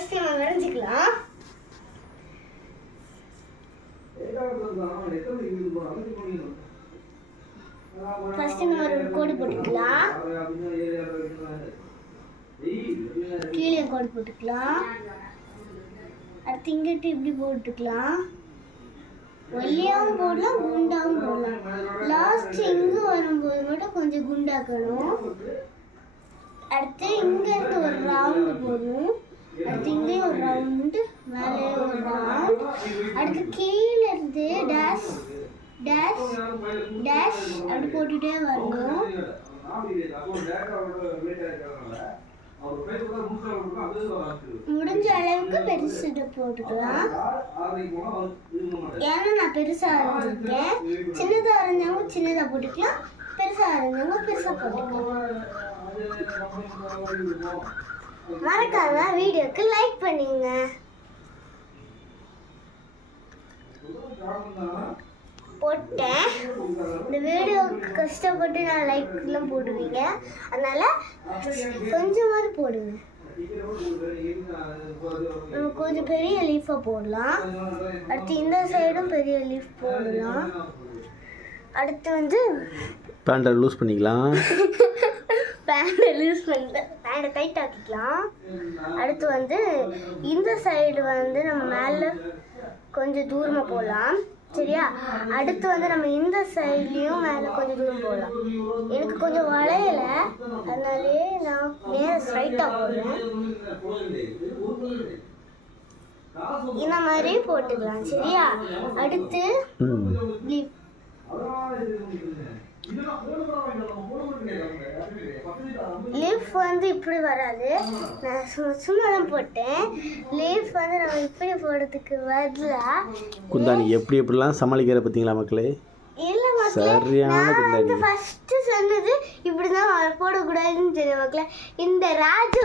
First நம்ம வரைஞ்சிக்கலாம். First நம்ம ஒரு கோடு போட்டுக்கலாம். கீழே கோடு போட்டுக்கலாம். அடுத்து இங்கிட்டு இப்படி போட்டுக்கலாம். ஒல்லியாவும் போடலாம், குண்டாவும் போடலாம். லாஸ்ட் இங்க வரும்போது மட்டும் கொஞ்சம் குண்டாக்கணும். அடுத்து இங்க இருந்து ஒரு ரவுண்டு போடணும். அடுத்து இங்கேயும் ஒரு ரவுண்டு, மேலே ஒரு ரவுண்ட். அடுத்து கீழே இருந்து டேஷ் டேஷ் டேஷ் அப்படி போட்டுட்டே வரணும். முடிஞ்ச அளவுக்கு பெருசு போட்டுக்கலாம். ஏன்னா நான் பெருசா வரைஞ்சிருக்கேன். சின்னதா வரைஞ்சவங்க சின்னதா போட்டுக்கலாம், பெருசா வரைஞ்சவங்க பெருசா போட்டுக்கலாம். மறக்காம வீடியோக்கு லைக் பண்ணுங்க. போட்டேன். இந்த வீடியோவுக்கு கஷ்டப்பட்டு நான் லைக்லாம் போடுவீங்க, அதனால கொஞ்சமாவது போடுங்க. நம்ம கொஞ்சம் பெரிய லீஃபா போடலாம். அடுத்து இந்த சைடும் பெரிய லீஃப் போடலாம். அடுத்து வந்து பேண்டை லூஸ் பண்ணிக்கலாம். பேண்டை லூஸ் பண்ணல, பேண்டை டைட் ஆக்கிக்கலாம். அடுத்து வந்து இந்த சைடு வந்து நம்ம மேலே கொஞ்சம் தூரமாக போகலாம், சரியா? அடுத்து வந்து நம்ம இந்த சைட்லேயும் மேலே கொஞ்சம் தூரம் போகலாம். எனக்கு கொஞ்சம் வளையல, அதனாலே நான் நேரம் ஸ்ட்ரைட்டாக போடுறேன். இந்த மாதிரி போட்டுக்கலாம், சரியா? அடுத்து லீஃப் வந்து இப்படி வராது, நான் சும்மா தான் போட்டேன். லீஃப் வந்து நம்ம இப்படி போடுறதுக்கு பதிலாக குந்தாணி எப்படி எப்படிலாம் சமாளிக்கிற பார்த்தீங்களா மக்களே? இல்லை மக்களே, நான் ஃபர்ஸ்ட் சொன்னது இப்படிதான் போடக்கூடாதுன்னு தெரியும் மக்களே. இந்த ராஜு